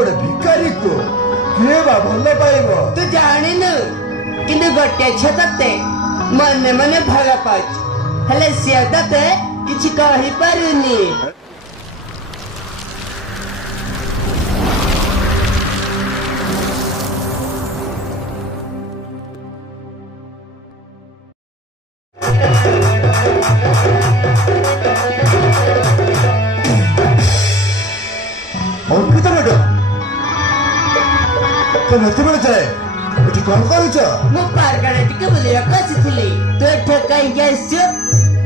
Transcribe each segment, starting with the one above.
गोटे भिकारी को किए बा भल पाइब तू जानिनु किंतु गोटे छे तते मने मने भल पाउछ हेले से तते किछि कहि पारुनी। अंकिता मैडम तुम एत बड़े जाए एठी कौन करूछ? मु पार्कड़े टिके बुलिया कसिथिली तू एठे काई गैसु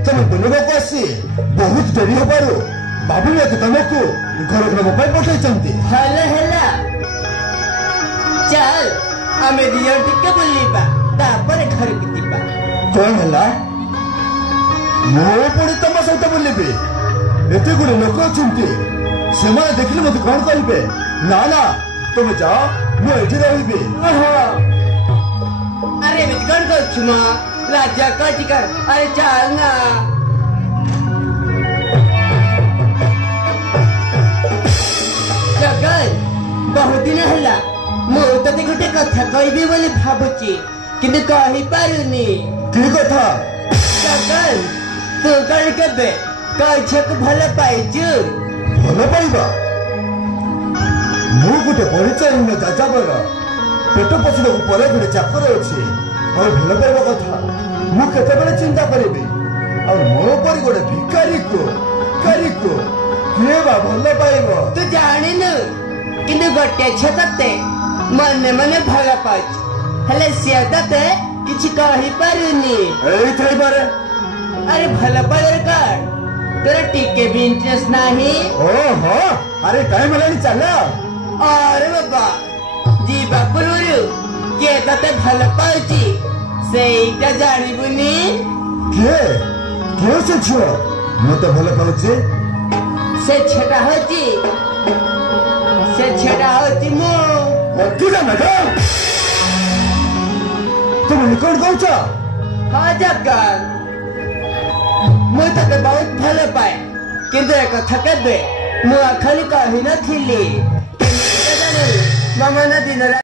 तुम बुलबा आसी बहुत देरी हो पारो बाबू ने तुमको घर घर मोबाइल पठाई चंती। हेला हेला चल हमें दियो टिके बुलिबा तापर घर की दिबा। कौन हला मो पुणी तुम सहित बुलबे एते गुडे लोक अछंती सेमाने देखिले मते कौन कहिबे? ना ना तुम जाओ मु एठी रहिबे। अरे मैं कौन कहूँ म राजा कटिकर अरे चल ना जगन बहुत दिन हला मु तते गोटे कथा कहबी बोली भाबुची किंतु कहि पारुनी। की कथा? जगन तू कल केबे कछक भल पाइछु? भल पाइबा मु गोटे परिचय न जाजाबर पेट पछिले ऊपर गोटे चाकर अछि और भल पाइबा कथा मु केते बेले चिंता करिबे और मो पर गोटे भिखारी को किए बा भल पाइब? तू जानिनु किंतु गोटे छे तते मने मने भल पाउछ हेले से तते किछि कहि पारुनी। एई थई बारे अरे भल पाइर कर तोरा टिके भी इंटरेस्ट नाही? ओहो अरे टाइम हलानी चला। अरे बाबा जीवा पुरुरु के तते भल पाउची सेइटा जानिबुनी। के से छुआ मते भल पाउची? से छेटा होची मो अकिला मैडम तुम निकल गौछ? हाँ जगन मु तते बहुत भल पाए किंतु एक कथा केबे मु अखनी कहि नथिली। मामा ना दिन